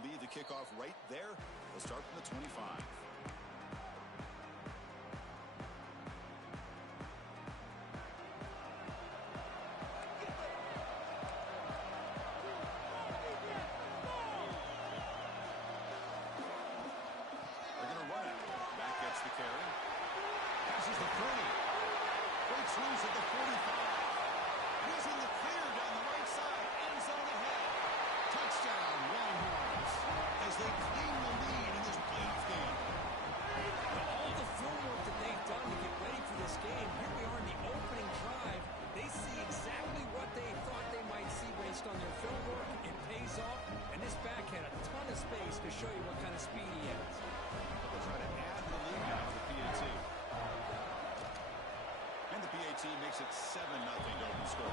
will lead the kickoff right there. They'll start from the 25. Loose at the 45. He's in the clear down the right side. End zone ahead. Touchdown, Longhorns, as they claim the lead in this playoff game. All the film work that they've done to get ready for this game, here we are in the opening drive. They see exactly what they thought they might see based on their film work. It pays off, and this back had a ton of space to show you what kind of speed he has. They'll try to add the lead now to the PAT. And the PAT makes it 7-0 to open score.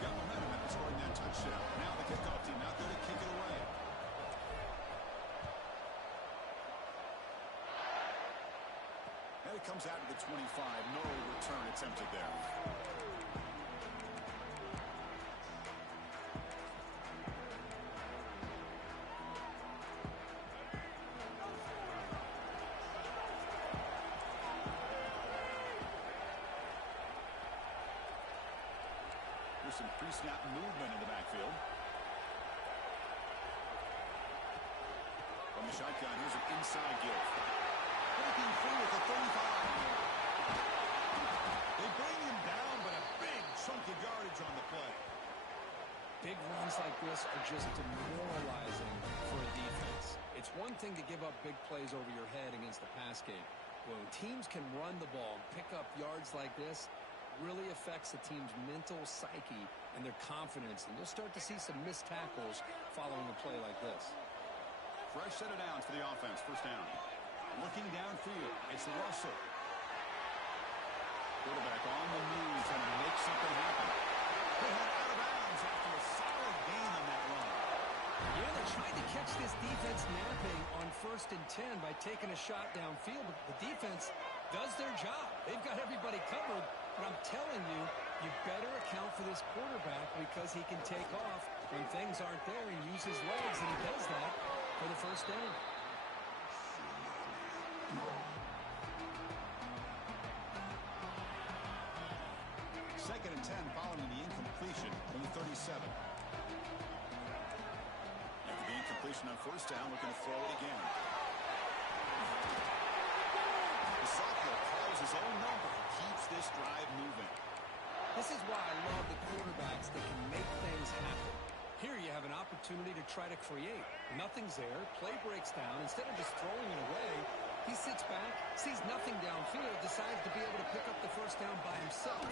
Got momentum after scoring that touchdown. Now the kickoff team out there to kick it away. And it comes out to the 25. No return attempted there. Some pre-snap movement in the backfield. From the shotgun, here's an inside give. Breaking free at the 35. They bring him down, but a big chunk of yardage on the play. Big runs like this are just demoralizing for a defense. It's one thing to give up big plays over your head against the pass game. When teams can run the ball, pick up yards like this, really affects the team's mental psyche and their confidence, and you'll start to see some missed tackles following a play like this. Fresh set of downs for the offense. First down. Looking downfield, it's Russell. Quarterback on the move, trying to make something happen. They head out of bounds after a solid gain on that run. Yeah, they tried to catch this defense napping on 1st and 10 by taking a shot downfield, but the defense does their job. They've got everybody covered. But I'm telling you, you better account for this quarterback because he can take off when things aren't there and use his legs, and he does that for the first down. 2nd and 10 following the incompletion from the 37. After the incompletion on 1st down, looking to throw it again. The sophomore calls his own number and keeps this drive moving. This is why I love the quarterbacks that can make things happen. Here you have an opportunity to try to create. Nothing's there. Play breaks down. Instead of just throwing it away, he sits back, sees nothing downfield, decides to be able to pick up the first down by himself.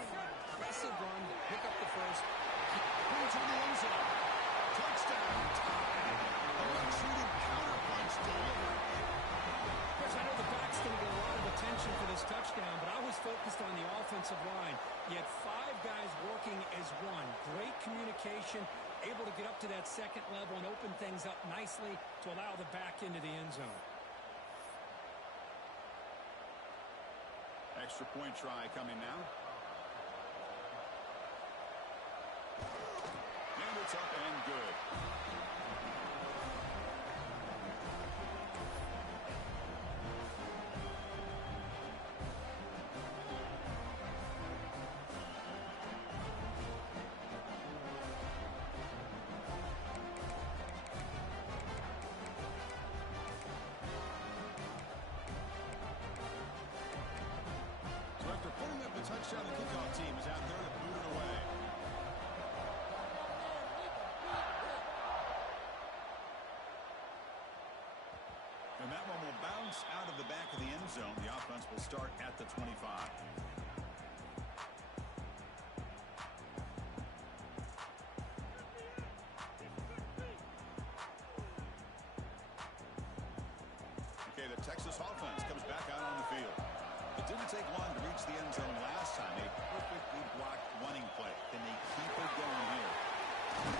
Aggressive run, pick up the first. Brings in the end zone. Touchdown. A retreated counterpunch delivered. Chris, I know the back's going to get a lot of attention for this touchdown, but I was focused on the offensive line. You had 5 guys working as one. Great communication, able to get up to that 2nd level and open things up nicely to allow the back into the end zone. Extra point try coming now. And it's up and good. Touchdown, the kickoff team is out there to boot it away. And that one will bounce out of the back of the end zone. The offense will start at the 25. Okay, the Texas offense comes back out on the field. It didn't take long to reach the end zone last time. A perfectly blocked running play. Can they keep it going here?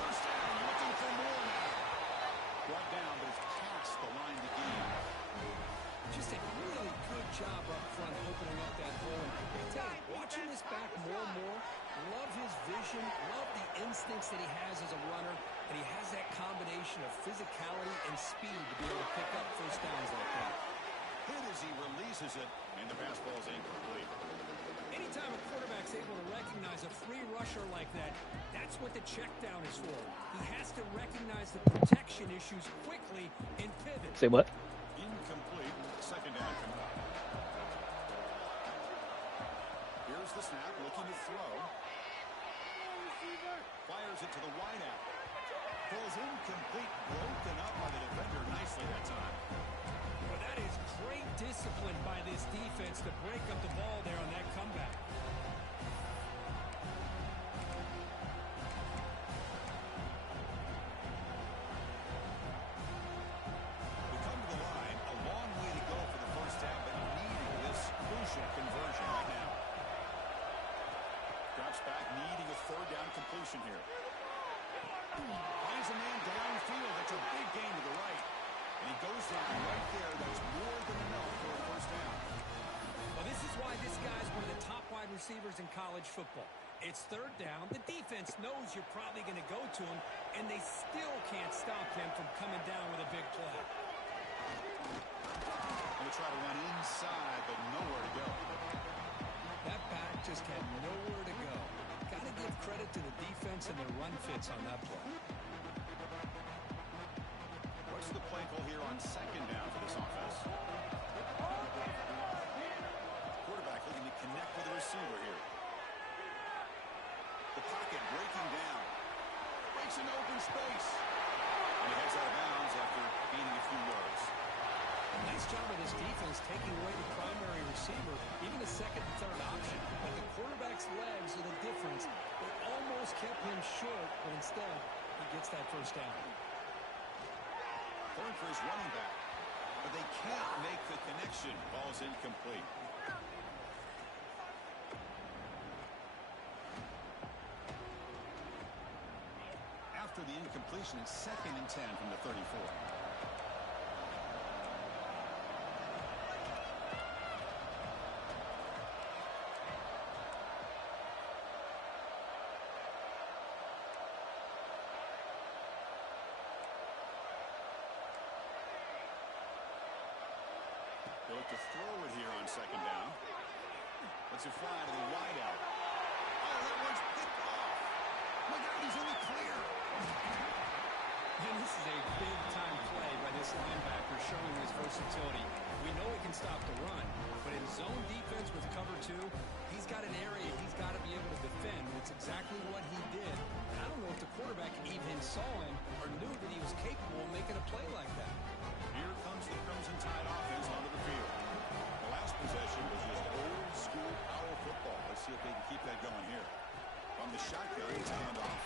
First down, looking for more now. Brought down, but it's past the line to gain. Just a really good job up front opening up that hole. I tell you, watching this back more and more, love his vision protection. Love the instincts that he has as a runner, and he has that combination of physicality and speed to be able to pick up first downs like that. Hit as he releases it, and the pass ball is incomplete. Anytime a quarterback's able to recognize a free rusher like that, that's what the check down is for. He has to recognize the protection issues quickly and pivot. Say what? Incomplete. Second down coming up. Here's the snap, looking to throw. Fires it to the wideout. Throws incomplete, broken up by the defender nicely that time. Well, that is great discipline by this defense to break up the ball there on that comeback. We come to the line, a long way to go for the first down, but needing this crucial conversion right now. Drops back, needing a third down completion here. Finds a man downfield. That's a big gain to the right. And he goes down right there. That's more than enough for a first down. Well, this is why this guy's one of the top wide receivers in college football. It's third down. The defense knows you're probably going to go to him, and they still can't stop him from coming down with a big play. Going to try to run inside, but nowhere to go. That back just had nowhere to go. Got to give credit to the defense and their run fits on that play. What's the play call here on second down for this offense? Quarterback looking to connect with the receiver here. The pocket breaking down. Breaks into open space. And he heads out of bounds after gaining a few yards. Nice job of this defense taking away the primary receiver, even the second and third option. But the quarterback's legs are the difference. They almost kept him short, but instead, he gets that first down. Going for his running back, but they can't make the connection. Ball's incomplete. After the incompletion, it's 2nd and 10 from the 34. They look to throw it here on second down. Let's it fly to the wideout. Oh, that one's picked off. Look out, he's in the clear. And this is a big-time play by this linebacker showing his versatility. We know he can stop the run, but in zone defense with cover two, he's got an area he's got to be able to defend. It's exactly what he did. And I don't know if the quarterback even saw him or knew that he was capable of making a play like that. Here comes the Crimson Tide offense onto the field. The last possession was just old-school power football. Let's see if they can keep that going here. From the shotgun, it's a handoff.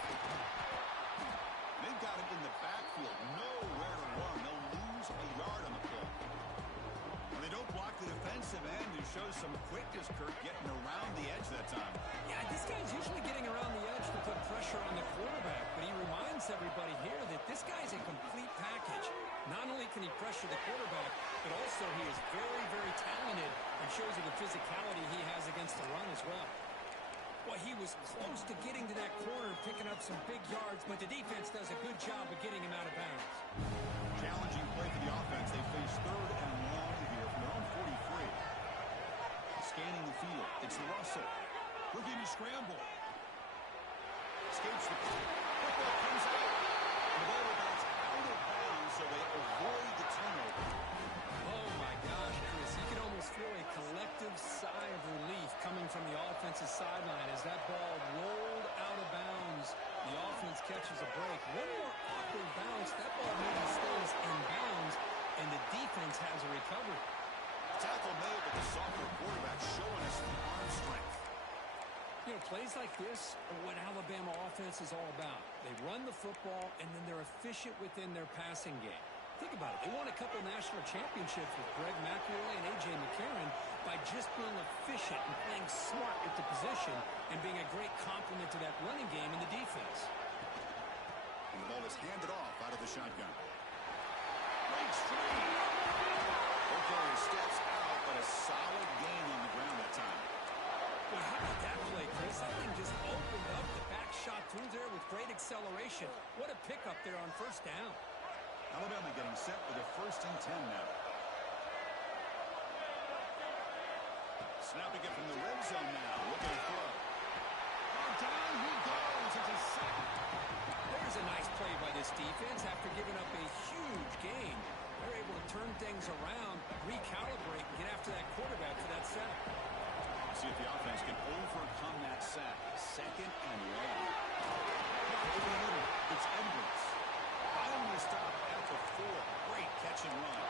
They've got him in the backfield. Nowhere to run. They'll lose a yard on the play. When they don't block the defensive end, it shows some quickness, Kirk, getting around the edge that time. Yeah, this guy's usually getting around the edge to put pressure on the quarterback, but he reminds everybody here that this guy's a complete package. Not only can he pressure the quarterback, but also he is very, very talented and shows you the physicality he has against the run as well. Well, he was close to getting to that corner, picking up some big yards, but the defense does a good job of getting him out of bounds. Challenging play for the offense. They face 3rd and long here from their own 43. Scanning the field. It's Russell. Looking to scramble. Escapes the football, comes out. And the ball rebounds out of bounds, so they avoid the turnover. Oh, my gosh, Chris. You can almost feel a collective sigh of relief coming from the offensive sideline as that ball rolled out of bounds. The offense catches a break. One more awkward bounce. That ball maybe stays in bounds, and the defense has a recovery. Tackle made, but the sophomore quarterback showing us the arm strength. You know, plays like this are what Alabama offense is all about. They run the football, and then they're efficient within their passing game. Think about it. They won a couple national championships with Greg McElroy and A.J. McCarron by just being efficient and playing smart with the position and being a great complement to that running game in the defense. And the ball is handed off out of the shotgun. Right straight. Okoye steps out, but a solid gain on the ground that time. Well, how about that play, Chris? That thing just opened up the back acceleration. What a pickup there on first down. Alabama getting set with a 1st and 10 now. Snapping it from the red zone now. Looking to throw. Down he goes. It's a sack. There's a nice play by this defense. After giving up a huge gain, they're able to turn things around, recalibrate, and get after that quarterback for that sack. See if the offense can overcome that sack. 2nd and long. It's Edwards. Finally a stop at the 4. Great catch and run.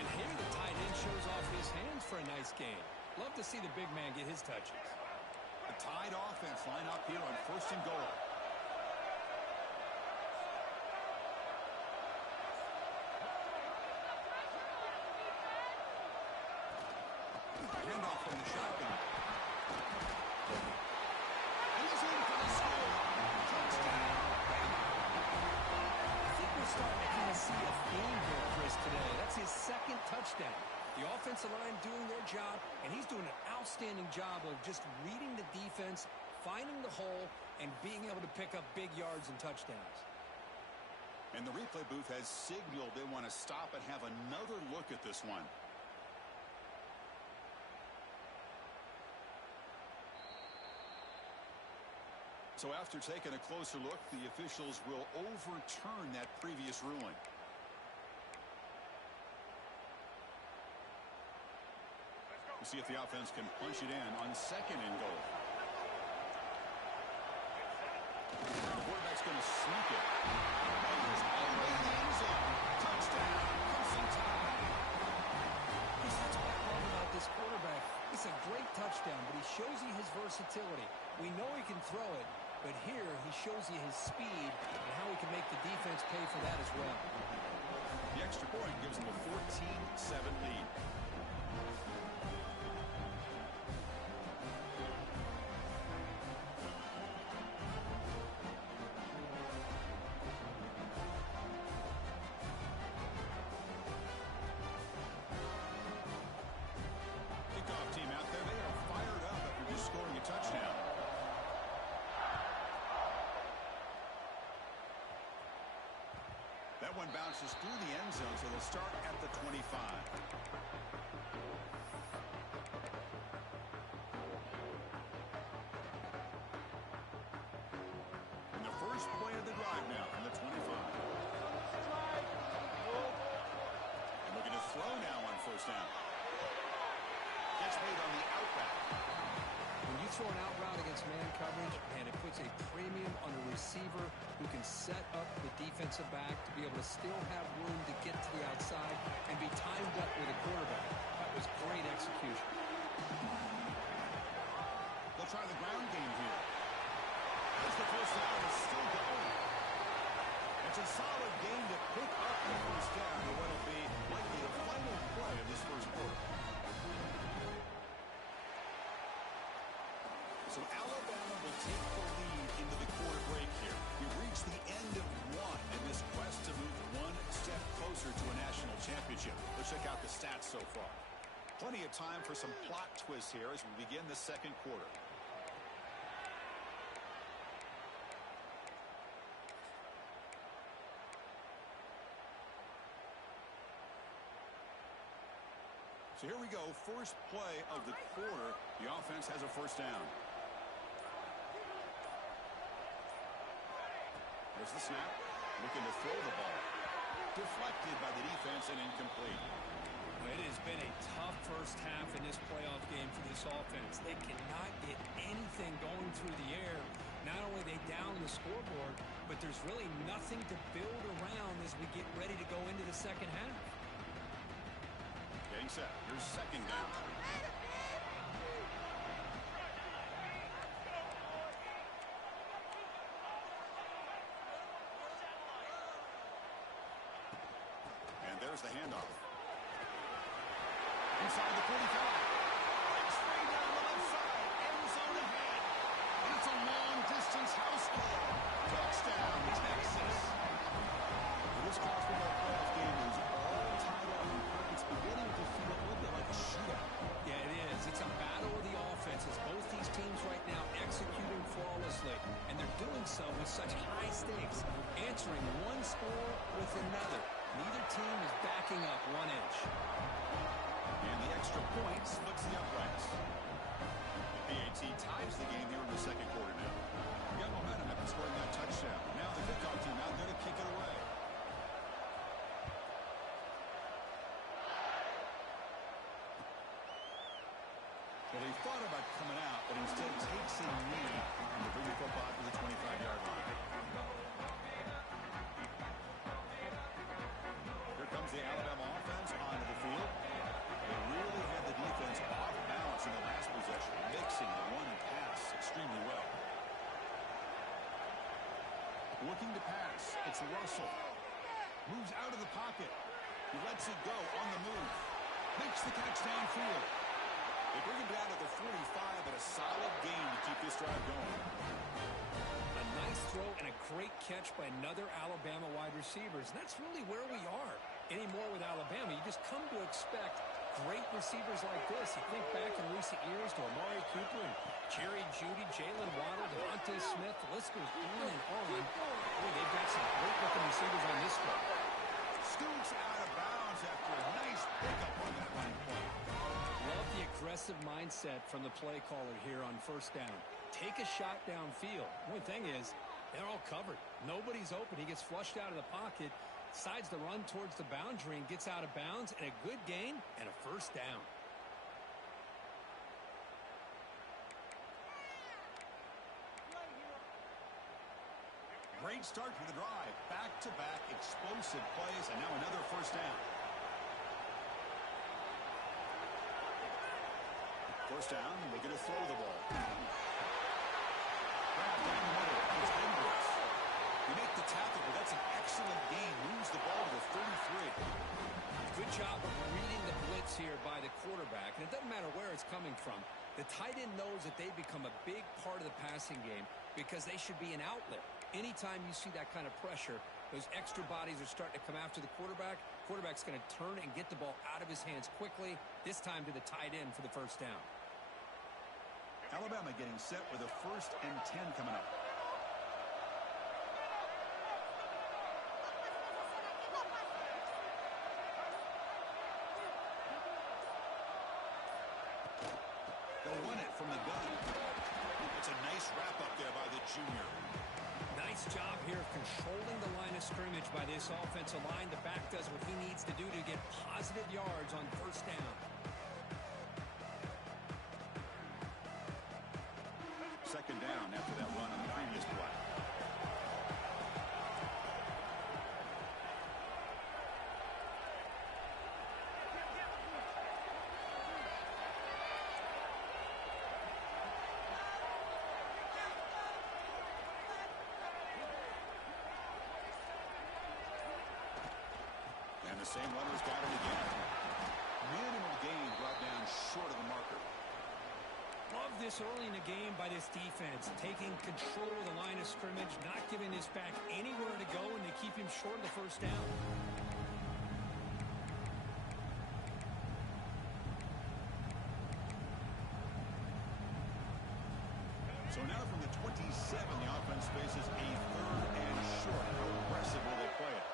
And here the tight end shows off his hands for a nice gain. Love to see the big man get his touches. The Tide offense line up here on 1st and goal. Handoff from the shotgun. And he's in for the score. Touchdown. I think we're starting to kind of see a theme here, Chris, today. That's his 2nd touchdown. The offensive line doing their job, and he's doing an outstanding job of just reading the defense, finding the hole, and being able to pick up big yards and touchdowns. And the replay booth has signaled they want to stop and have another look at this one. So after taking a closer look, the officials will overturn that previous ruling. We'll see if the offense can punch it in on 2nd and goal. The quarterback's going to sneak it. And he's all the way in the end zone. Touchdown, Crimson Tide. That's what I love about this quarterback. It's a great touchdown, but he shows you his versatility. We know he can throw it, but here he shows you his speed and how he can make the defense pay for that as well. The extra point gives them a 14-7 lead. Kickoff team out there. They are fired up after just scoring a touchdown. That one bounces through the end zone, so they'll start at the 25. And the first play of the drive now from the 25. And looking to throw now on 1st down. Gets made on the out route. When you throw an out route against man coverage, and it puts a premium on a receiver who can set up the defensive back to be able to still have room to get to the outside and be timed up with a quarterback. That was great execution. They'll try the ground game here. As the 1st down is still going. It's a solid game to pick up the 1st down to what will be likely the final play of this 1st quarter. So Alabama will take the lead into the quarter break here. We've reached the end of one in this quest to move one step closer to a national championship. Let's check out the stats so far. Plenty of time for some plot twists here as we begin the 2nd quarter. So here we go. First play of the quarter. The offense has a 1st down. There's the snap. Looking to throw the ball. Deflected by the defense and incomplete. It has been a tough first half in this playoff game for this offense. They cannot get anything going through the air. Not only are they down the scoreboard, but there's really nothing to build around as we get ready to go into the 2nd half. Getting set. Here's 2nd down. And there's the handoff. Inside the 45. Straight down the left side. End zone ahead. And it's a long-distance house call. Touchdown, Texas. This college football playoff game is all tied up. It's beginning to feel a little bit like a shootout. Yeah, it is. It's a battle of the offenses. Both these teams right now executing flawlessly, and they're doing so with another. Neither team is backing up 1 inch. And the extra point splits the uprights. PAT ties the game here in the second quarter now. We got momentum after scoring that touchdown. Now the kickoff team out there to kick it away. Well, he thought about coming out, but instead takes a knee to bring the football to the 25-yard line. Here comes the Alabama offense onto the field. They really had the defense off balance in the last possession, mixing the run and pass extremely well. Looking to pass. It's Russell. Moves out of the pocket. He lets it go on the move. Makes the catch downfield. They bring him down to the 45, but a solid gain to keep this drive going. A nice throw and a great catch by another Alabama wide receivers. And that's really where we are anymore with Alabama. You just come to expect great receivers like this. You think back in recent years to Amari Cooper and Jerry Jeudy, Jalen Waddle, Devontae Smith. The list goes on and on. Boy, they've got some great-looking receivers on this squad. Scoots out of bounds after a nice pickup on that running play. Love the aggressive mindset from the play caller here on first down. Take a shot downfield. One thing is, they're all covered. Nobody's open. He gets flushed out of the pocket, decides to run towards the boundary and gets out of bounds, and a good gain and a first down. Great start to the drive. Back-to-back explosive plays, and now another first down. First down, we're going to throw the ball. Grab down the middle. It's Hendricks. You make the tackle, but that's an excellent gain. Moves the ball to the 33. Good job of reading the blitz here by the quarterback. And it doesn't matter where it's coming from. The tight end knows that they become a big part of the passing game because they should be an outlet. Anytime you see that kind of pressure, those extra bodies are starting to come after the quarterback. Quarterback's going to turn and get the ball out of his hands quickly, this time to the tight end for the first down. Alabama getting set with a 1st and 10 coming up. They'll run it from the gun. It's a nice wrap-up there by the junior. Nice job here of controlling the line of scrimmage by this offensive line. The back does what he needs to do to get positive yards on first down. Second down after that run on the previous play. And the same runner's got it again. Minimal gain brought down short of the marker. Love this early in the game by this defense, taking control of the line of scrimmage, not giving this back anywhere to go, and to keep him short of the first down. So now from the 27, the offense faces a 3rd and short. How aggressive will they play it?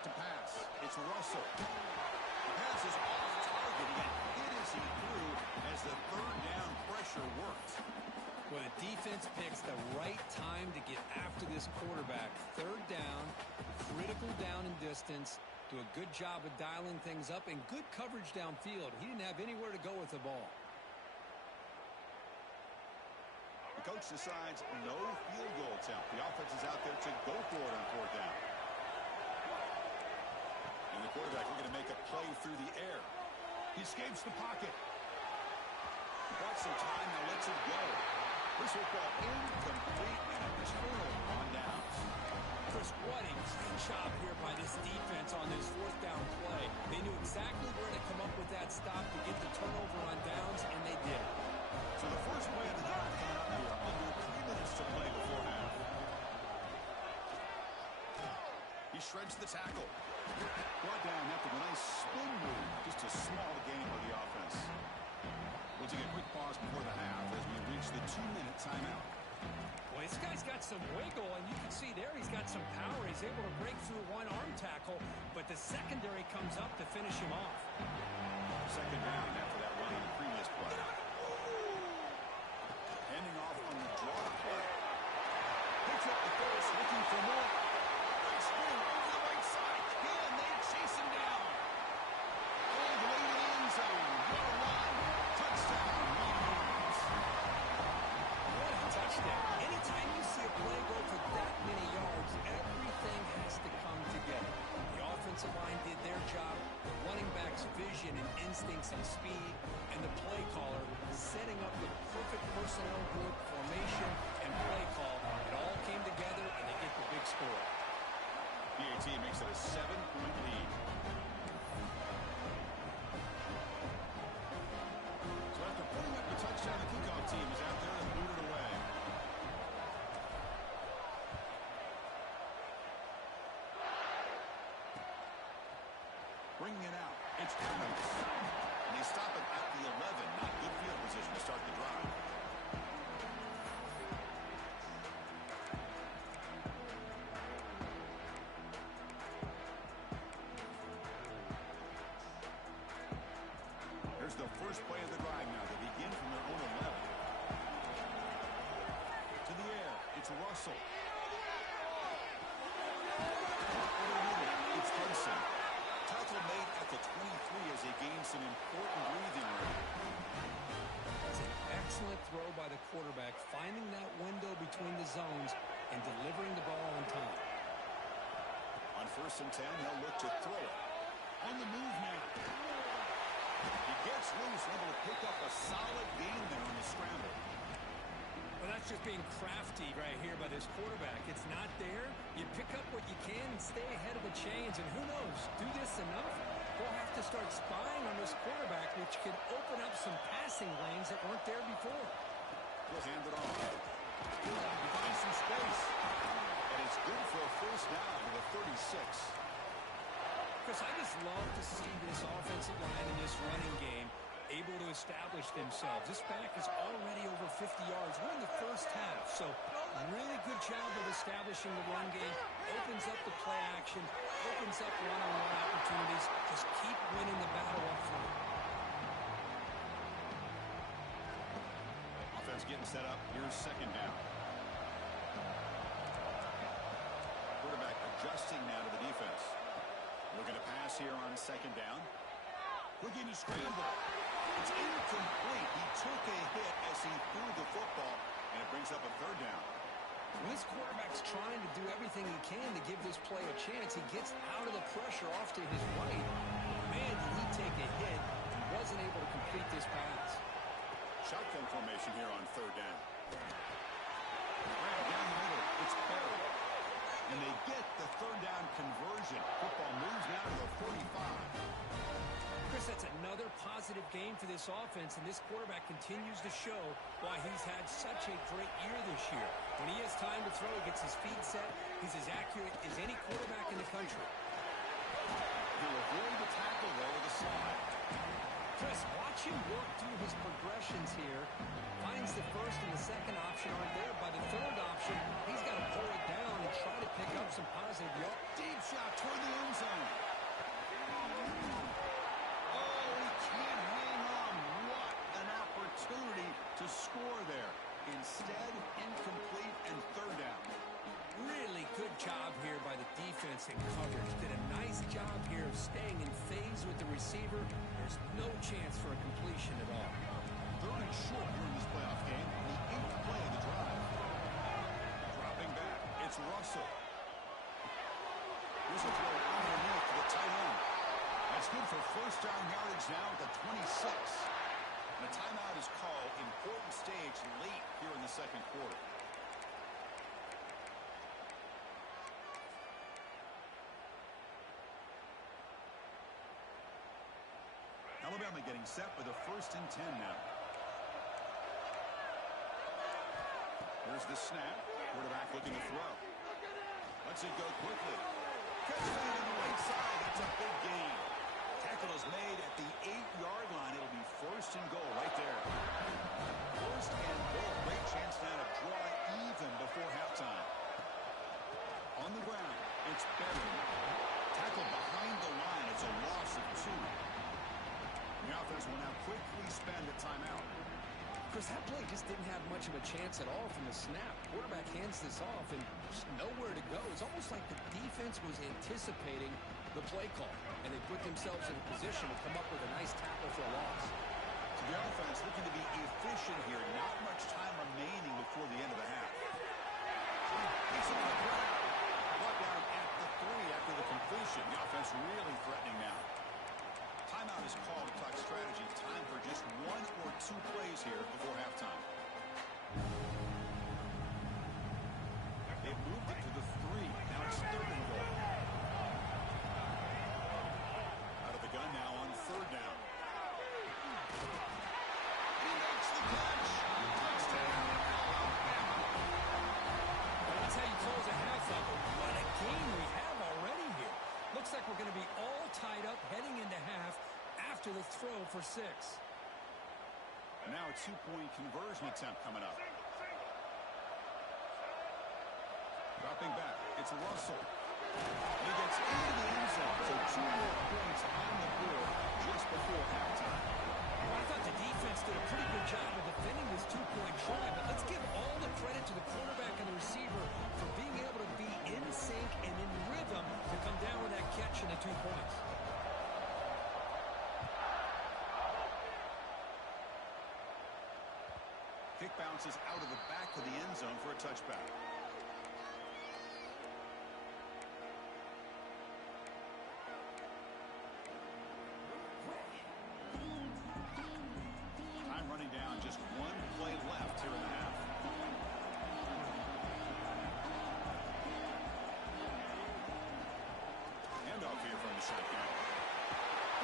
To pass. It's Russell. The pass is off target. He got hit as he threw as the 3rd down pressure worked. Well, the defense picks the right time to get after this quarterback. 3rd down, critical down and distance. Do a good job of dialing things up and good coverage downfield. He didn't have anywhere to go with the ball. The coach decides no field goal attempt. The offense is out there to go for it on 4th down. And the quarterback looking to make a play through the air. He escapes the pocket. Got some time, now lets it go. This football incomplete and a turnover on downs. Chris, what a great job here by this defense on this 4th down play. They knew exactly where to come up with that stop to get the turnover on downs, and they did. So the first play of the drive coming up here, under 3 minutes to play before half. He shreds the tackle. Brought down after the nice spin move. Just a small gain by the offense. We'll take a quick pause before the half. timeout. Well, this guy's got some wiggle, and you can see there he's got some power. He's able to break through one arm tackle, but the secondary comes up to finish him off. Second down after that run on the previous play. Handing off on the draw play. Picks up the first, looking for more. Big spin over the right side. Again, they chase him down. All the way to the end zone. What a run. Touchdown, Longhorns. What a touchdown. Anytime you see a play go for that many yards, everything has to come together. The offensive line did their job, the running back's vision and instincts and speed, and the play caller setting up the perfect personnel group, formation, and play call. It all came together, and they get the big score. PAT makes it a 7-point lead. So after putting up the touchdown, the kickoff team is out there and moving it away. Bringing it out. It's Evans. And they stop it at the 11. Not good field position to start the drive. Here's the first play of the drive now. They begin from their own 11. To the air. It's Russell. It's Hudson. Tackle made at the 23 as they gain some important breathing room. It's an excellent throw by the quarterback, finding that window between the zones and delivering the ball on time. On 1st and 10, they'll look to throw it. On the move now. He gets loose, able to pick up a solid gain there on the scramble. Well, that's just being crafty right here by this quarterback. It's not there. You pick up what you can and stay ahead of the chains. And who knows, do this enough, we'll have to start spying on this quarterback, which could open up some passing lanes that weren't there before. He'll hand it off. Find some space. And it's good for a first down to the 36. Chris, I just love to see this offensive line in this running game able to establish themselves. This back is already over 50 yards. We're in the first half, so really good job of establishing the run game. Opens up the play action, opens up one-on-one opportunities. Just keep winning the battle up front. Offense getting set up. Here's second down. Quarterback adjusting now to the defense. Looking to pass here on second down. Looking to scramble. It's incomplete. He took a hit as he threw the football, And it brings up a third down. When this quarterback's trying to do everything he can to give this play a chance, he gets out of the pressure off to his right. Man, did he take a hit and wasn't able to complete this pass. Shotgun formation here on third down. Right down the middle. It's Perry. And they get the third down conversion. Football moves now to the 45. Chris, that's another positive game for this offense, and this quarterback continues to show why he's had such a great year this year. When he has time to throw, he gets his feet set. He's as accurate as any quarterback in the country. He'll avoid the tackle, though, with a slide. Chris, watch him work through his progressions here. Finds the first and the second option aren't there. By the third option, he's got to pull it down and try to pick up some positive yards. deep shot toward the end zone. Oh, he can't hang on. What an opportunity to score there. Instead, incomplete and third down. Really good job here by the defense in coverage. Did a nice job here of staying in phase with the receiver. There's no chance for a completion at all. Third and short here in this playoff game. The 8th play of the drive. Dropping back. It's Russell. Here's a throw underneath to the tight end. That's good for first down yardage now at the 26. And a timeout is called. Important stage late here in the second quarter. Alabama getting set with a 1st and 10 now. Here's the snap. Quarterback looking to throw. Lets it go quickly. Catch that on the right side. That's a big gain. Tackle is made at the 8-yard line. It'll be 1st and goal right there. 1st and goal. Great chance now to offense will now quickly spend a timeout. Chris, that play just didn't have much of a chance at all from the snap. Quarterback hands this off and just nowhere to go. It's almost like the defense was anticipating the play call, and they put themselves in a position to come up with a nice tackle for a loss. So the offense looking to be efficient here. Not much time remaining before the end of the half. It's a good grab. Brought down at the 3 after the completion. The offense really threatening now. Timeout is called to talk strategy. Time for just 1 or 2 plays here before halftime. They moved it to the 3. Now it's 3rd and goal. Out of the gun now on 3rd down. He makes the catch. Touchdown, Alabama. Well, that's how you close a half up. What a game we have already here. Looks like we're going to be all tied up heading into half after the throw for 6. And now a 2-point conversion attempt coming up. Dropping back. It's Russell. He gets into the end zone. So 2 more points on the board just before halftime. Well, I thought the defense did a pretty good job of defending this 2-point try, but let's give all the credit to the quarterback and the receiver for being able to be in sync and in rhythm to come down with that catch and the 2 points. Kick bounces out of the back of the end zone for a touchback. Time running down, just 1 play left here in the half. Handoff here from the shotgun.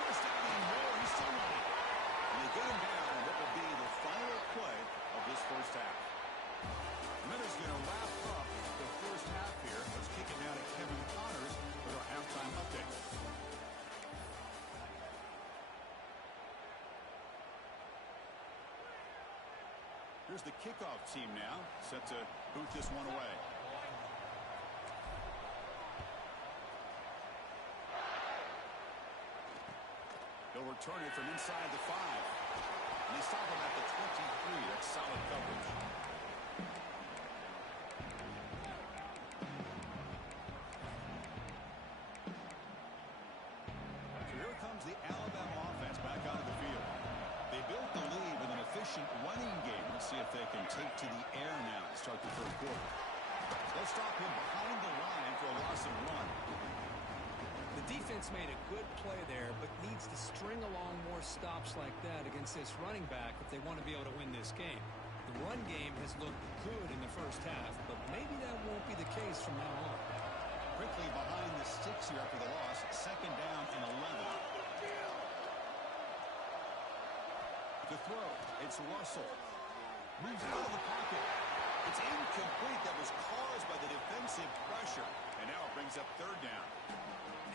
First down and more. He's still running. And they get him down in what will be the final play of this first half. Miller's going to wrap up the first half here. Let's kick it down to Kevin Connors with our halftime update. Here's the kickoff team now, set to boot this one away. They'll return it from inside the 5. And they stop him at the 23. That's solid coverage. So here comes the Alabama offense back onto the field. They built the lead with an efficient running game. Let's see if they can take to the air now to start the 3rd quarter. They'll stop him behind the line for a loss of 1. The defense made a good play there, but needs to string along more stops like that against this running back if they want to be able to win this game. The run game has looked good in the first half, but maybe that won't be the case from now on. Quickly behind the sticks here after the loss. 2nd down and 11. To throw, it's Russell. Moves out of the pocket. It's incomplete. That was caused by the defensive pressure. And now it brings up 3rd down.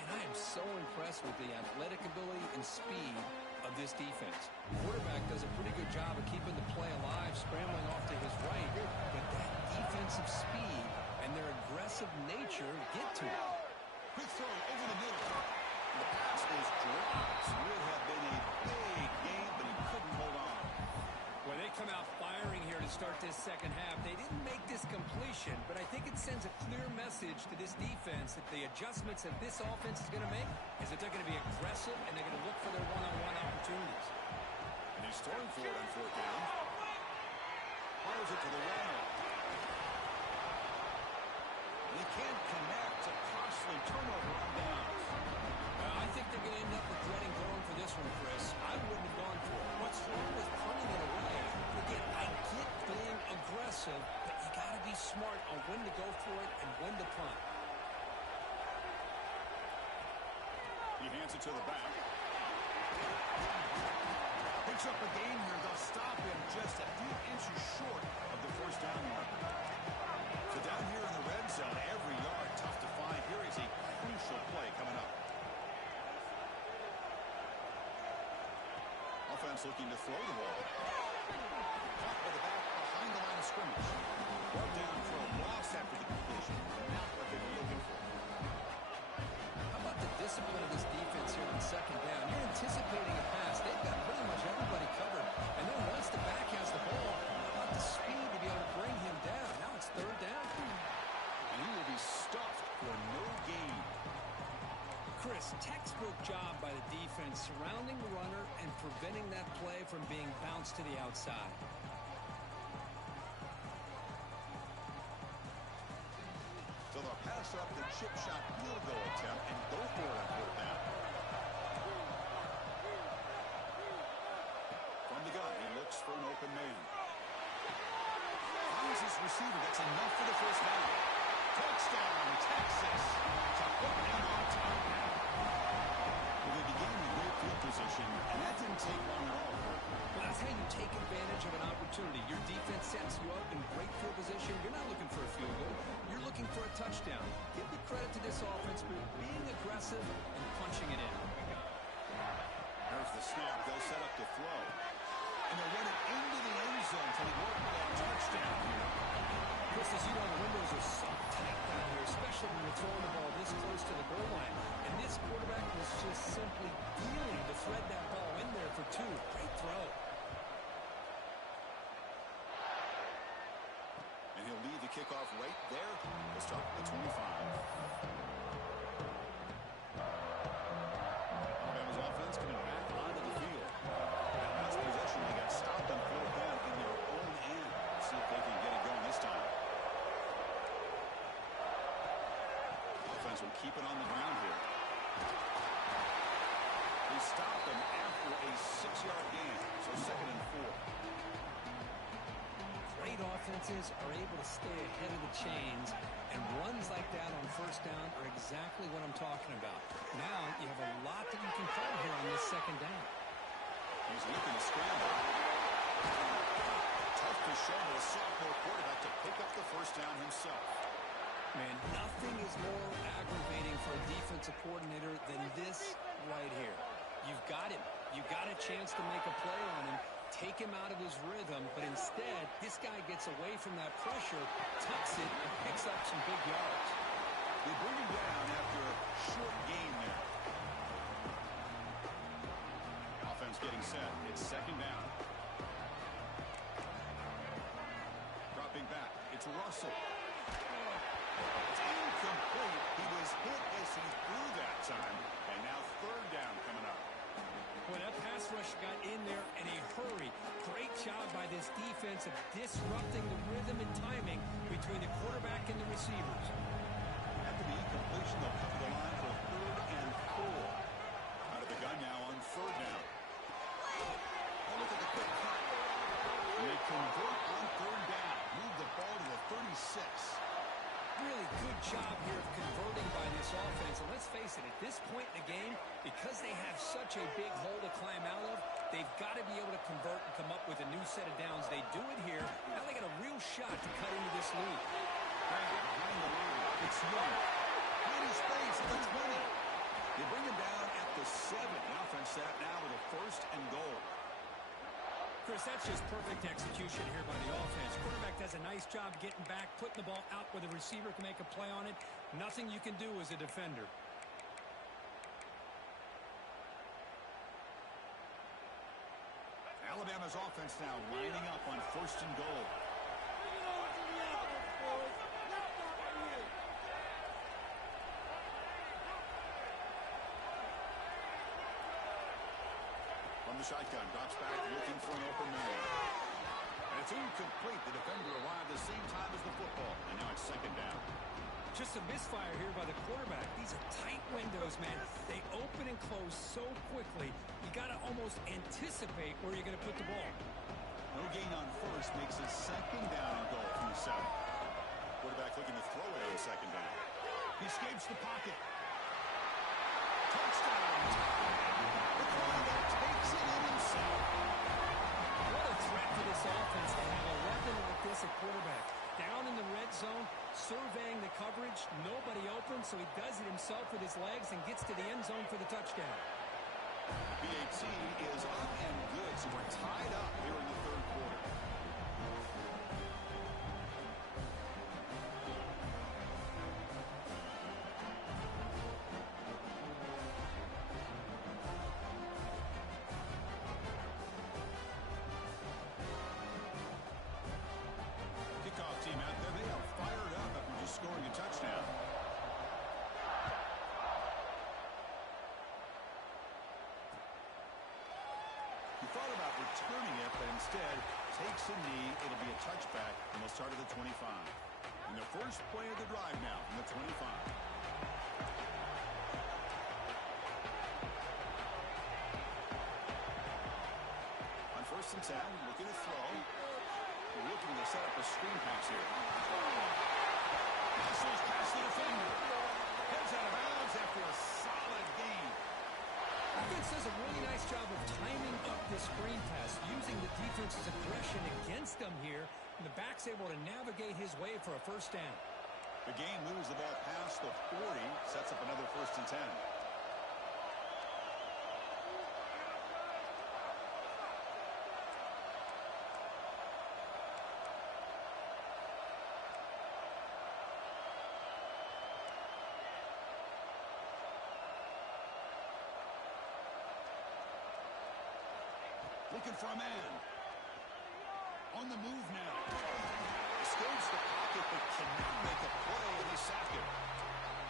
And I am so impressed with the athletic ability and speed of this defense. The quarterback does a pretty good job of keeping the play alive, scrambling off to his right, but that defensive speed and their aggressive nature get to him. Quick throw over the middle. The pass is dropped. Would have been a big game, but he couldn't hold on. Well, they come out firing here to start this second half. They didn't make this completion, but I think it sends a clear message to this defense that the adjustments that this offense is going to make is that they're going to be aggressive and they're going to look for their one-on-one opportunities. And he's throwing for it on 4th down. Fires it to the runner. And he can't connect. A costly turnover on downs. I think they're going to end up regretting going for this one, Chris. I wouldn't have gone for it. What's wrong with punting it away? Again, I get being aggressive, but you got to be smart on when to go for it and when to punt. He hands it to the back. Picks up a gain here. They'll stop him just a few inches short of the 1st down marker. So down here in the red zone, every yard tough to find. Here is a crucial play coming up. Offense looking to throw the ball. Caught by the back behind the line of scrimmage. Brought down for a loss after the completion. Not what they were looking for. How about the discipline of this defense here on 2nd down? You're anticipating a pass. They've got pretty much job by the defense surrounding the runner and preventing that play from being bounced to the outside. So they'll pass up the chip shot field goal attempt and go for it on fourth down. From the gun, he looks for an open man. Finds his receiver. That's enough for the first down. Touchdown, Texas. To put them on top now. Well, they began in great field position, and that didn't take long at all. Well, that's how you take advantage of an opportunity. Your defense sets you up in great field position. You're not looking for a field goal. You're looking for a touchdown. Give the credit to this offense for being aggressive and punching it in. There's the snap. They'll set up to throw. And they'll run it into the end zone for the work touchdown here. Chris, as you know, the windows are so tight down here, especially when you're throwing the ball this close to the goal line. And this quarterback was just simply dealing to thread that ball in there for two. Great throw. And he'll lead the kickoff right there. He'll start at the 25. Alabama's offense coming back onto the field. That last possession, they got stopped on fourth down in their own end. Let's see if they can get it going this time. Offense will keep it on the ground here. They stopped them after a 6-yard gain, so 2nd and 4. Great offenses are able to stay ahead of the chains, and runs like that on first down are exactly what I'm talking about. Now you have a lot that you can call here on this 2nd down. He's looking to scramble. Tough to show to a sophomore quarterback to pick up the first down himself. Man, nothing is more aggravating for a defensive coordinator than this right here. You've got him. You've got a chance to make a play on him, take him out of his rhythm, but instead, this guy gets away from that pressure, tucks it, and picks up some big yards. They bring him down after a short gain there. Offense getting set. It's 2nd down. Dropping back. It's Russell. It's incomplete. He was hit as he threw that time. And now 3rd down coming up. Well, that pass rush got in there in a hurry. Great job by this defense of disrupting the rhythm and timing between the quarterback and the receivers. After the incompletion, they'll come to the line for 3rd and 4. Out of the gun now on 3rd down. Oh, look at the quick cut. And they convert on 3rd down. Move the ball to the 36. Really good job here of converting by this offense. And let's face it, at this point in the game, because they have such a big hole to climb out of, they've got to be able to convert and come up with a new set of downs. They do it here. Now they got a real shot to cut into this lead. Behind the line, it's Young. Behind his face at the 20. They bring him down at the 7. The offense set up now with a 1st and goal. Chris, that's just perfect execution here by the offense. Quarterback does a nice job getting back, putting the ball out where the receiver can make a play on it. Nothing you can do as a defender. Alabama's offense now lining up on 1st and goal. From the shotgun, drops back, looking for an open man. And it's incomplete. The defender arrived the same time as the football, and now it's 2nd down. Just a misfire here by the quarterback. These are tight windows, man. They open and close so quickly. You got to almost anticipate where you're going to put the ball. No gain on 1st makes it 2nd down and goal from the 7. Quarterback looking to throw it on 2nd down. He escapes the pocket. Touchdown. The quarterback takes it in himself. What a threat to this offense to have a weapon like this at quarterback. Down in the red zone, surveying the coverage, nobody open, so he does it himself with his legs and gets to the end zone for the touchdown. BAT is up and good, so we're tied up here in the 3rd quarter. Kickoff team out there, they are fired up after just scoring a touchdown. about returning it, but instead takes a knee. It'll be a touchback, and they'll start at the 25. And the first play of the drive now from the 25. On 1st and 10, looking to throw. Looking to set up a screen pass here. Hustles past the defender. Heads out of bounds after a solid gain. Offense does a really nice job of timing up this screen pass, using the defense's aggression against them here, and the back's able to navigate his way for a first down. The game moves the ball past the 40, sets up another 1st and 10. Looking for a man. On the move now. Escapes the pocket, but cannot make a play, and they sack him.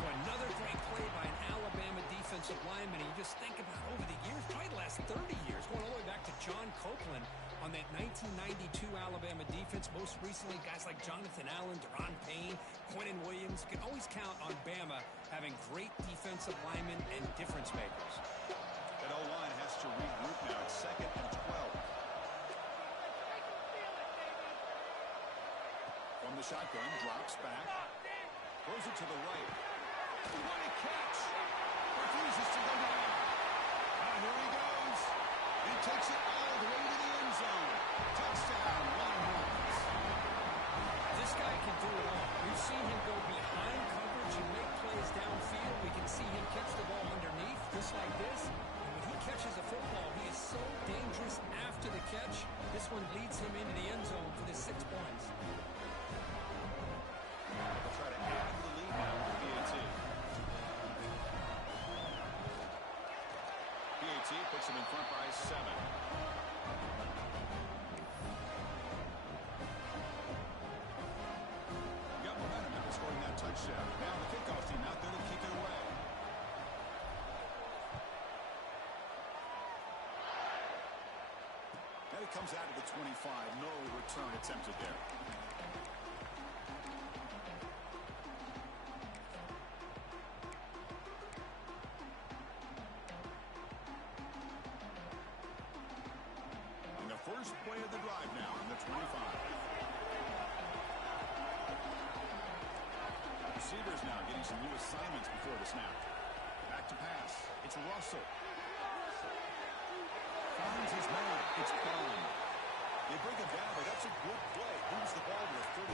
Another great play by an Alabama defensive lineman. And you just think about over the years, probably the last 30 years, going all the way back to John Copeland on that 1992 Alabama defense. Most recently, guys like Jonathan Allen, Deron Payne, Quentin Williams. You can always count on Bama having great defensive linemen and difference makers. That O-line has to regroup now. It's 2nd and 12. From the shotgun, drops back. Throws it to the right. What a catch. Refuses to go down. Now here he goes. He takes it all the way to the end zone. Touchdown, Longhorns. This guy can do it all. We've seen him go behind coverage and make plays downfield. We can see him catch the ball underneath, just like this. Catches the football. He is so dangerous after the catch. This one leads him into the end zone for the 6 points. They'll try to add to the lead now with PAT. PAT puts him in front by 7. Got momentum after scoring that touchdown. Now the kickoff team out there to kick it away. It comes out of the 25. No return attempted there. And the first play of the drive now in the 25. Receivers now getting some new assignments before the snap. Back to pass. It's Russell. Finds his man. It's gone. They bring him down, but that's a good play. Moves the ball to the 39.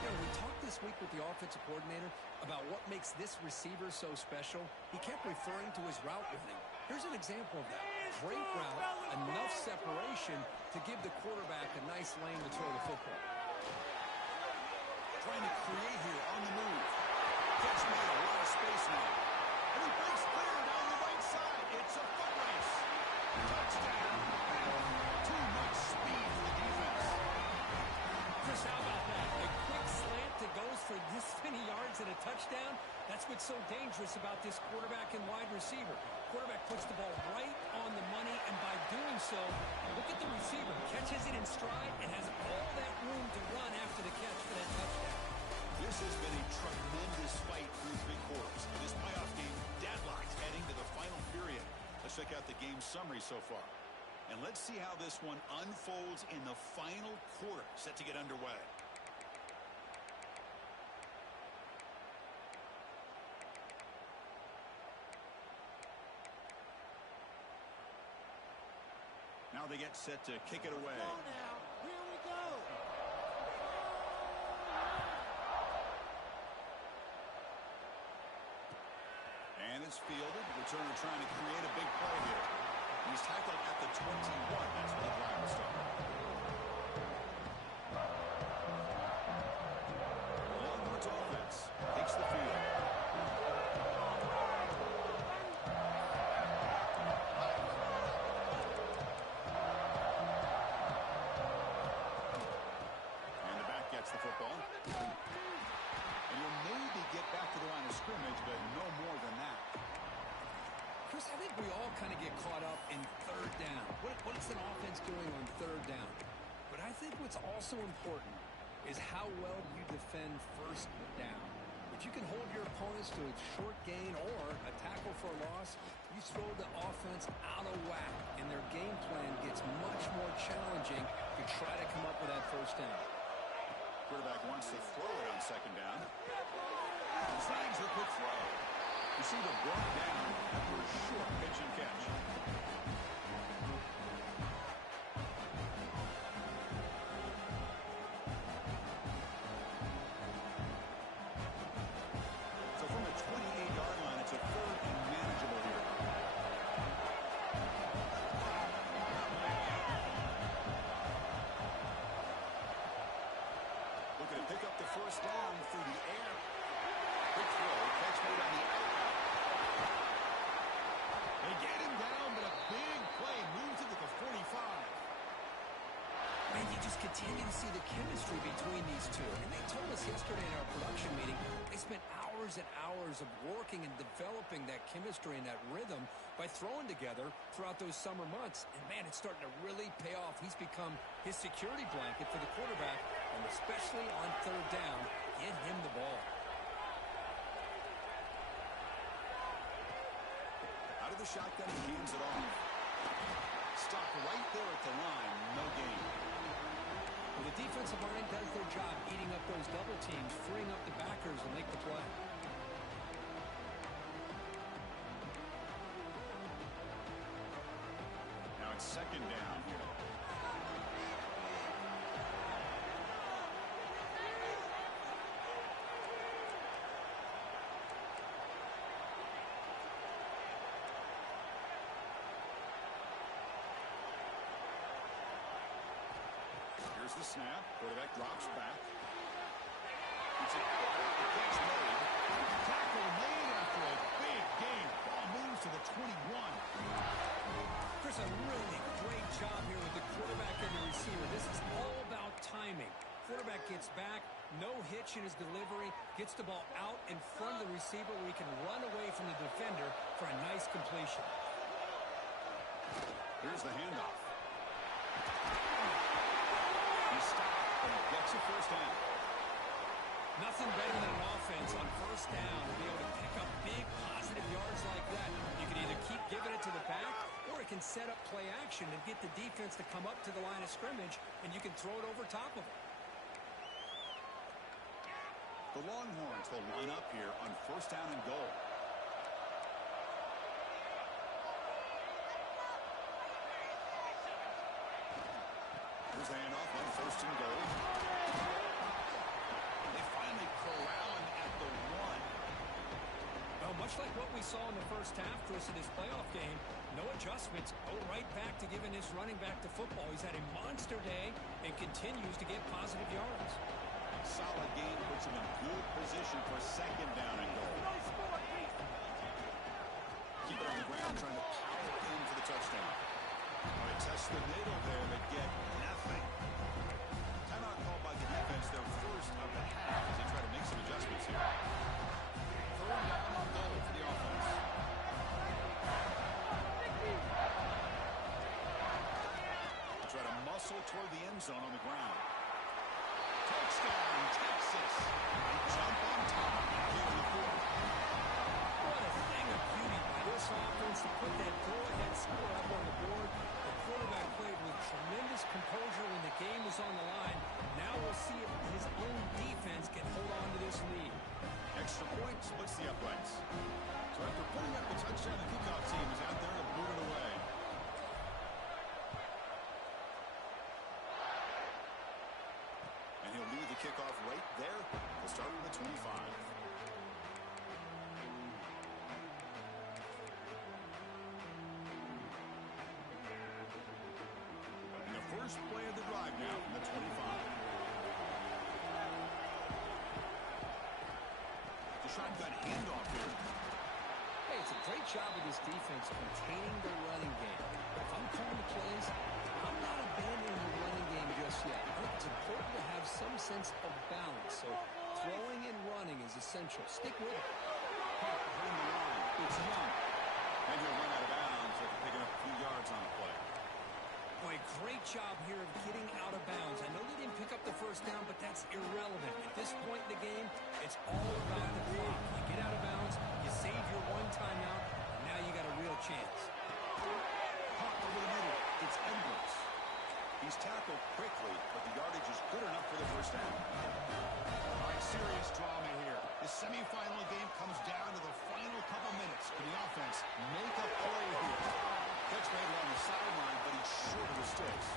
You know, we talked this week with the offensive coordinator about what makes this receiver so special. He kept referring to his route running. Here's an example of that. Great route, enough separation to give the quarterback a nice lane to throw the football. Trying to create here on the move. Catch me, a lot of space now. And he breaks clear down the right side. It's a foot race. Touchdown. Too much speed for the defense. Chris, how about that? A quick slant that goes for this many yards and a touchdown. That's what's so dangerous about this quarterback and wide receiver. Quarterback puts the ball right on the money, and by doing so, look at the receiver. Catches it in stride and has all that room to run after the catch for that touchdown. This has been a tremendous fight through 3 quarters. In this playoff game, deadlocked heading to the final period. Let's check out the game summary so far. And let's see how this one unfolds in the final quarter, set to get underway. Now they get set to kick it away. Go now. Here we go. And it's fielded. Returner trying to create a big play here. He's tackled at the 21. That's where the drive will start. Longhorns offense takes the field. And the back gets the football. And you'll maybe get back to the line of scrimmage, but no more than that. Chris, I think we all kind of get caught up in third down. what's also important is how well you defend first down. If you can hold your opponents to a short gain or a tackle for a loss, you throw the offense out of whack, and their game plan gets much more challenging to try to come up with that first down. Quarterback wants to throw it on second down. Signs a quick throw. Receiver brought down after a short pitch and catch. So from the 28-yard line, it's a third and manageable here. Looking to pick up the first down through the air. Quick throw, catch made on the outside. They get him down, but a big play moves it to the 45. Man, you just continue to see the chemistry between these two. And they told us yesterday in our production meeting, they spent hours and hours of working and developing that chemistry and that rhythm by throwing together throughout those summer months. And, man, it's starting to really pay off. He's become his security blanket for the quarterback, and especially on third down, get him the ball. Out of the shotgun, he hands it off. Stopped right there at the line, no gain. Well, the defensive line does their job eating up those double teams, freeing up the backers to make the play. Now it's second down here. Here's the snap. Quarterback drops back. It's a catch made. Tackle made after a big gain. Ball moves to the 21. Chris, a really great job here with the quarterback and the receiver. This is all about timing. Quarterback gets back, no hitch in his delivery, gets the ball out in front of the receiver where he can run away from the defender for a nice completion. Here's the handoff. He stopped and gets a first down. Nothing better than an offense on first down to be able to pick up big positive yards like that. You can either keep giving it to the back, or it can set up play action and get the defense to come up to the line of scrimmage, and you can throw it over top of it. The Longhorns will line up here on first down and goal. Here's the handoff on first and goal. They finally corral him at the one. Well, much like what we saw in the first half, Chris, in his playoff game, no adjustments. Go right back to giving his running back to football. He's had a monster day and continues to get positive yards. Solid game puts him in good position for second down and goal. Keep it on the ground, trying to power in for the touchdown. Trying to test the middle there, but get nothing. Timeout called by the defense, their first of the half, as they try to make some adjustments here. Third down and goal for the offense. They try to muscle toward the end zone on the ground. Touchdown, Texas. They jump on top and give the four. What a thing of beauty by this offense to put that go-ahead score up on the board. The quarterback played with tremendous composure when the game was on the line. Now we'll see if his own defense can hold on to this lead. Extra point splits the uprights. So after putting up the touchdown, the kickoff team is out there to boot it away. And he'll lead the kickoff right there. He'll start with the 25. And the first play of the drive now from the 25. The shotgun handoff here. Hey, it's a great job of this defense containing the running game. But if I'm calling the plays, I'm not abandoning the running game just yet. I think it's important to have some sense of balance. So throwing and running is essential. Stick with it. Hawk behind the line. It's Young. And he'll run out of bounds after picking up a few yards on the play. Boy, great great job here of getting out of bounds. I know they didn't pick up the first down, but that's irrelevant. At this point in the game, it's all about the clock. You get out of bounds, you save your one timeout, and now you got a real chance. Pop over the middle. It's Edwards. He's tackled quickly, but the yardage is good enough for the first down. All right, serious drama here. The semifinal game comes down to the final couple minutes. Can the offense make a play here? Catch made along the sideline, but he's short of the sticks.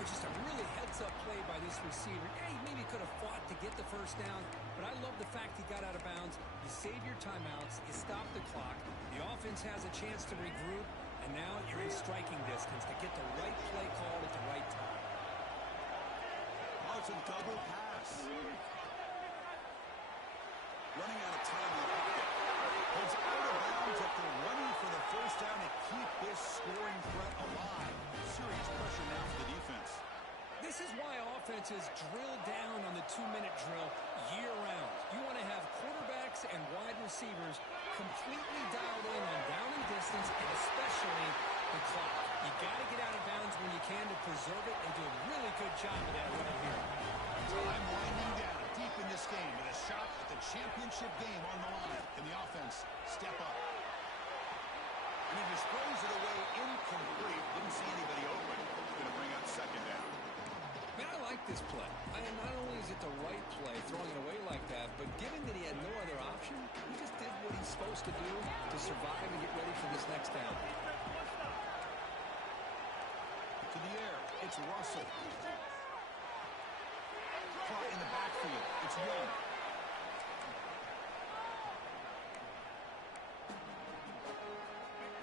Oh, just a really heads-up play by this receiver. Yeah, he maybe could have fought to get the first down, but I love the fact he got out of bounds. You save your timeouts, you stop the clock, the offense has a chance to regroup, and now you're in striking distance to get the right play called at the right time. Oh, it's a double pass. Running out of time in the pocket. He's out of bounds after running for the first down to keep this scoring threat alive. Serious pressure now for the defense. This is why offenses drill down on the 2-minute drill year-round. You want to have quarterbacks and wide receivers completely dialed in on down and distance, and especially the clock. You got to get out of bounds when you can to preserve it, and do a really good job of that right here. Time winding down deep in this game with a shot at the championship game on the line. Can the offense step up? And he just throws it away incomplete. Didn't see anybody open. Going to bring up second down. Man, I like this play. Not only is it the right play, throwing it away like that, but given that he had no other option, he just did what he's supposed to do to survive and get ready for this next down. To the air, it's Russell. Caught in the backfield, it's Young.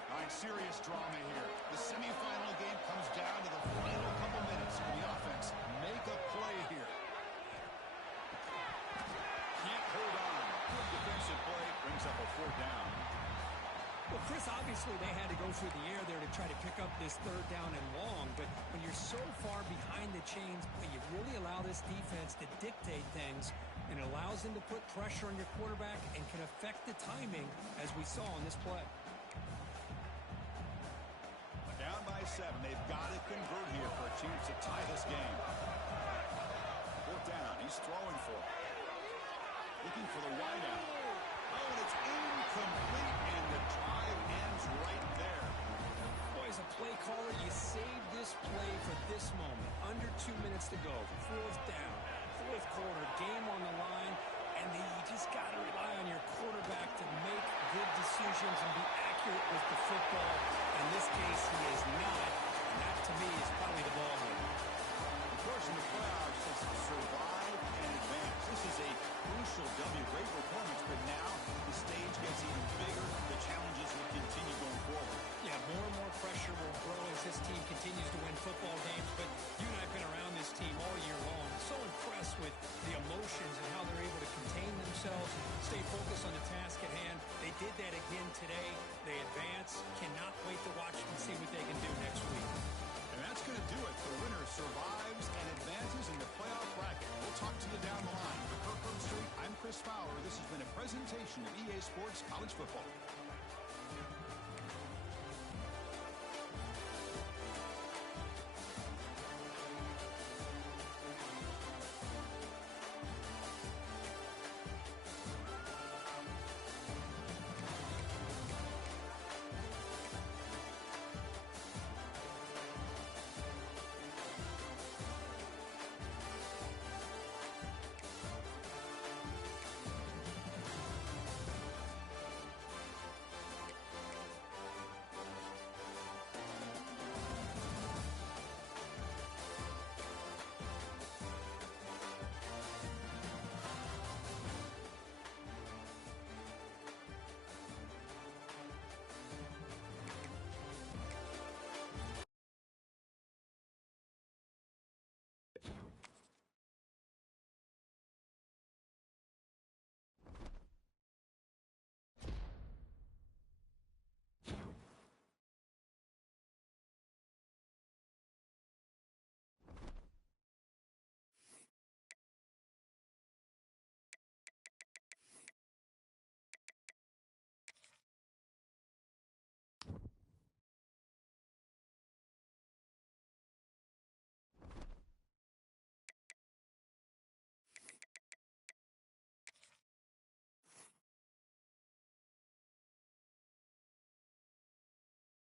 All right, serious drama here. The semifinal game comes down to the final couple minutes. Can the offense make a play here? Can't hold on. Good defensive play. Brings up a fourth down. Well, Chris, obviously they had to go through the air there to try to pick up this third down and long, but when you're so far behind the chains, boy, you really allow this defense to dictate things, and it allows them to put pressure on your quarterback and can affect the timing, as we saw on this play. Down by 7. They've got to convert here for a chance to tie this game. Fourth down. He's throwing for it. Looking for the wideout. Oh, and it's incomplete, and the drive ends right there. Boy, as a play caller, you save this play for this moment. Under 2 minutes to go. Fourth down. Fourth quarter. Game on the line. And you just got to rely on your quarterback to make good decisions and be accurate with the football. In this case, he is not. And that, to me, is probably the ball game. Of course, in the playoffs, it's survive and advance. This is a crucial W. Great performance, but now the stage gets even bigger. The challenges will continue going forward. Yeah, more and more pressure will grow as this team continues to win football games. But you and I have been around this team all year long. So impressed with the emotions and how they're able to contain themselves, stay focused on the task at hand. They did that again today. They advance. Cannot wait to watch and see what they can do next week. And that's going to do it. The winner survives and advances in the playoff bracket. We'll talk to you down the line. For Kirkland Street, I'm Chris Fowler. This has been a presentation of EA Sports College Football.